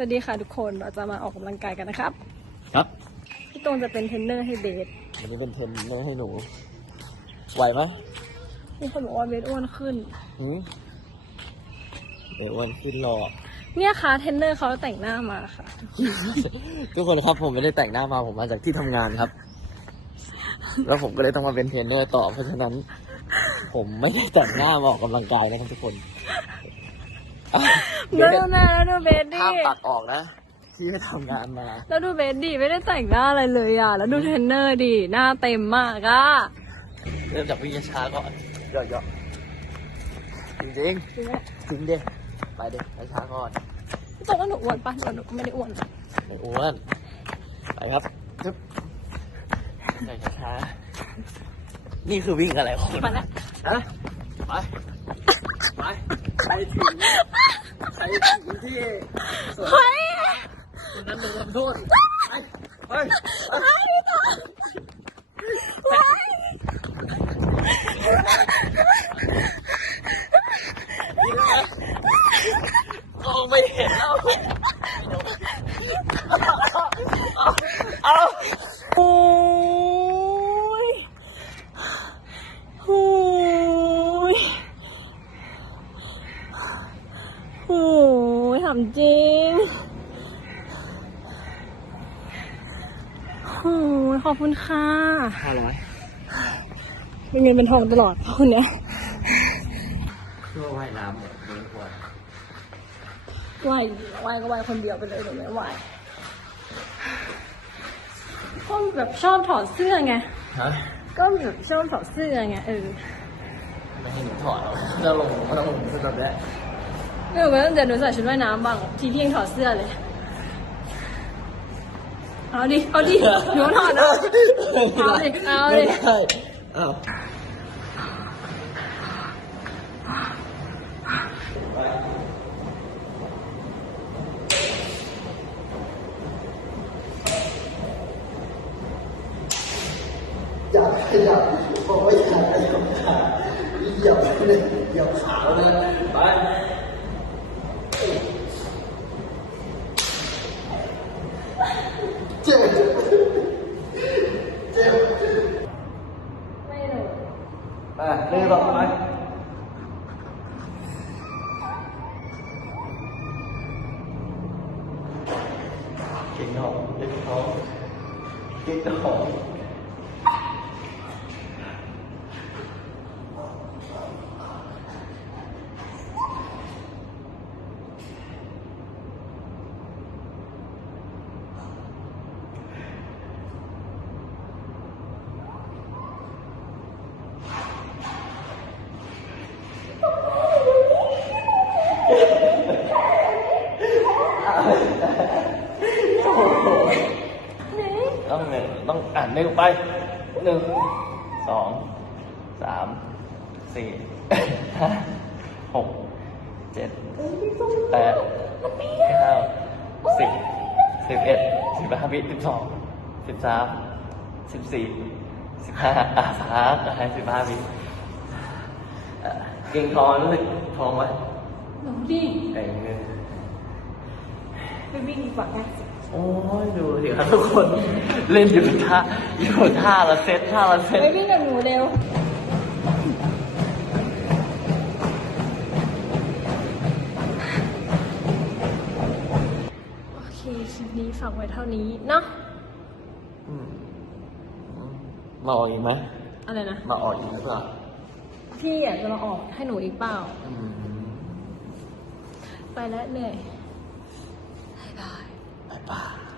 วัสดีค่ะทุกคนเราจะมาออกกำลังกายกันนะครับ ครับ พี่ตรงจะเป็นเทรนเนอร์ให้เบสวันนี้เป็นเทรนเนอร์ให้หนู ไหวไหมมีคนบอกว่าเบสอ้วนขึ้นหืมเดี๋ยววันขึ้นรอเนี่ยค่ะเทรนเนอร์เขาแต่งหน้ามาค่ะ ทุกคนครับผมไม่ได้แต่งหน้ามาผมมาจากที่ทำงานครับ แล้วผมก็เลยต้องมาเป็นเทรนเนอร์ต่อเพราะฉะนั้น ผมไม่ได้แต่งหน้ามาออกกำลังกายนะครับทุกคน อะเดี๋ยวแล้วดูหน้าแล้วดูเบสดิห้ามตัดออกนะ ที่ไปทำงานมา แล้วดูเบสดิไม่ได้แต่งหน้าอะไรเลยอะ แล้วดูเทรนเนอร์ดิหน้าเต็มมากอะ เริ่มจากวิ่งช้าๆก่อนเยอะๆจริงๆจริงดิไปดิช้าๆก่อนพี่ตรงว่าหนูอ้วนปะหนูไม่ได้อ้วนไม่อ้วน ไปครับจึ๊บไปช้าๆนี่คือวิ่งอะไรของคุณมาแล้วฮะไป ไป ไปถึงไปถึงที่ส่วนเฮ้ย นั้นโดนทำโทษไปไป ไปนี่นะมองไม่เห็นแล้วเอา โอ้ยโอ้ยโอ้ยถามจริงโอ้ยขอบคุณค่ะห้าร้อยเป็นเงินเป็นทองตลอดคนเนี้ยเพื่อว่ายน้ำหมดมือควรไหวไหวก็ไหวคนเดียวไปเลยหนูไม่ไหวก็แบบชอบถอดเสื้อไง ฮะ ก็แบบชอบถอดเสื้อไงเออ ไม่ให้หนูถอดหรอกจะลงไม่ต้องลงชุดแบบนี้ ไม่รู้ว่าเดี๋ยวหนูใส่ชุดว่ายน้ำบ้างทีพี่ยังถอดเสื้อเลย เอาดิ เอาดิ หนูถอดเอาเอาดิเอาดิไม่ได้อ้าวอย่าขยับบอกว่าอย่าขยับขาอย่าเลยอย่าขาเลยไปเจ็บเจ็บ ไม่หนู อะ เรียบร้อยเก่งหอกเก่งหอกเก่งหอก ต้องเนี่ยต้องอ่านหนึ่งไปหนึ่งสองสามสี่ห้าหกเจ็ดแปดเก้าสิบสิบเอ็ดสิบห้าวิสิบสองสิบสามสิบสี่สิบห้าอะสามอะสิบห้าวิอะเก่งท้องรู้สึกท้องไหมหนูดิเก่งเลย ไปวิ่งดีกว่าไงโอ้ยดูสิครับทุกคนเล่นอยู่ท่าอยู่ท่าละเซตท่าละเซตไปวิ่งกับหนูเร็วโอเคคลิปนี้ฝากไว้เท่านี้เนาะอืมอืมมาออกอีกไหมอะไรนะมาออกอีกหรือเปล่าพี่อยากจะมาออกให้หนูอีกเปล่า อืม ไปแล้วเหนื่อย บ๊